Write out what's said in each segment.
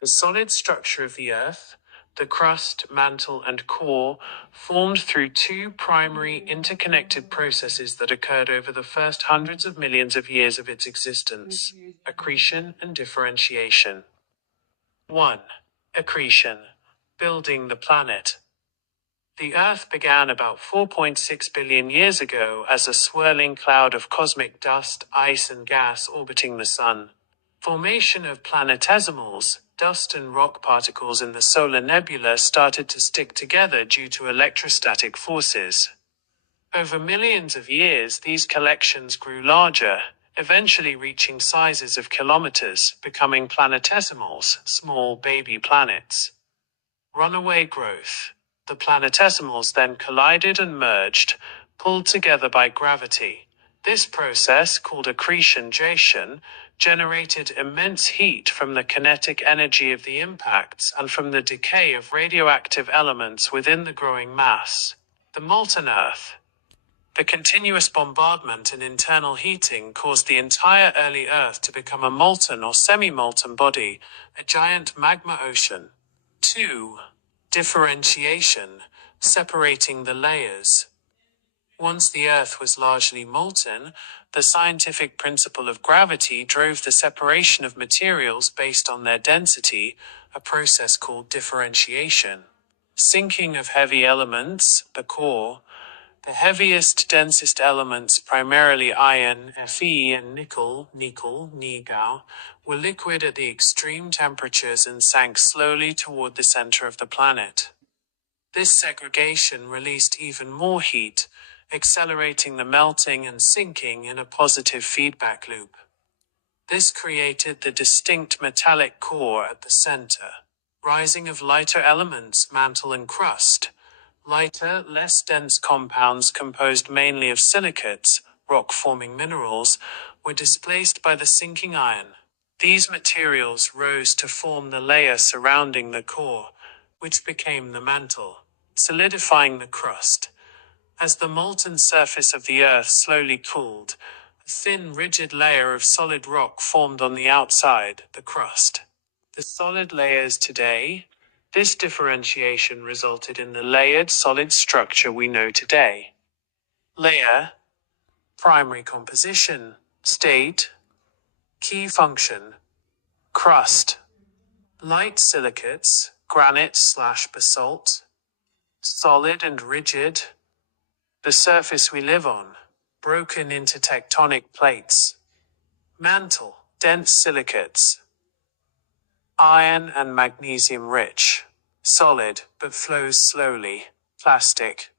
The solid structure of the Earth, the crust, mantle, and core, formed through two primary interconnected processes that occurred over the first hundreds of millions of years of its existence: accretion and differentiation. 1. Accretion. Building the planet. The Earth began about 4.6 billion years ago as a swirling cloud of cosmic dust, ice, and gas orbiting the Sun. Formation of planetesimals, dust and rock particles in the solar nebula, started to stick together due to electrostatic forces. Over millions of years, these collections grew larger, eventually reaching sizes of kilometers, becoming planetesimals, small baby planets. Runaway growth. The planetesimals then collided and merged, pulled together by gravity. This process, called accretion, generated immense heat from the kinetic energy of the impacts and from the decay of radioactive elements within the growing mass. The molten Earth. The continuous bombardment and internal heating caused the entire early Earth to become a molten or semi-molten body, a giant magma ocean. 2. Differentiation, separating the layers. Once the Earth was largely molten, the scientific principle of gravity drove the separation of materials based on their density, a process called differentiation. Sinking of heavy elements, the core. The heaviest, densest elements, primarily iron, Fe, and nickel, Ni-Gao, were liquid at the extreme temperatures and sank slowly toward the center of the planet. This segregation released even more heat, accelerating the melting and sinking in a positive feedback loop. This created the distinct metallic core at the center. Rising of lighter elements, mantle and crust. Lighter, less dense compounds composed mainly of silicates, rock-forming minerals, were displaced by the sinking iron. These materials rose to form the layer surrounding the core, which became the mantle, solidifying the crust. As the molten surface of the Earth slowly cooled, a thin, rigid layer of solid rock formed on the outside, the crust. The solid layers today. This differentiation resulted in the layered solid structure we know today. Layer, primary composition, state, key function, crust, light silicates, granite/basalt, solid and rigid, the surface we live on, broken into tectonic plates, mantle, dense silicates, iron and magnesium rich, solid but flows slowly, plastic.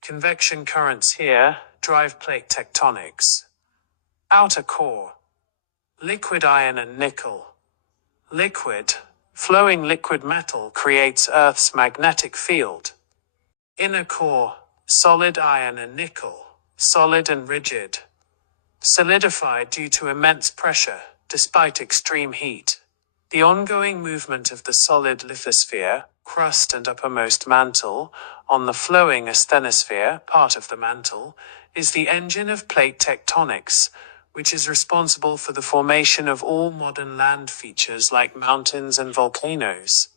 Convection currents here drive plate tectonics. Outer core, liquid iron and nickel. Liquid, flowing liquid metal creates Earth's magnetic field. Inner core, solid iron and nickel, solid and rigid. Solidified due to immense pressure, despite extreme heat. The ongoing movement of the solid lithosphere, crust and uppermost mantle, on the flowing asthenosphere, part of the mantle, is the engine of plate tectonics, which is responsible for the formation of all modern land features like mountains and volcanoes.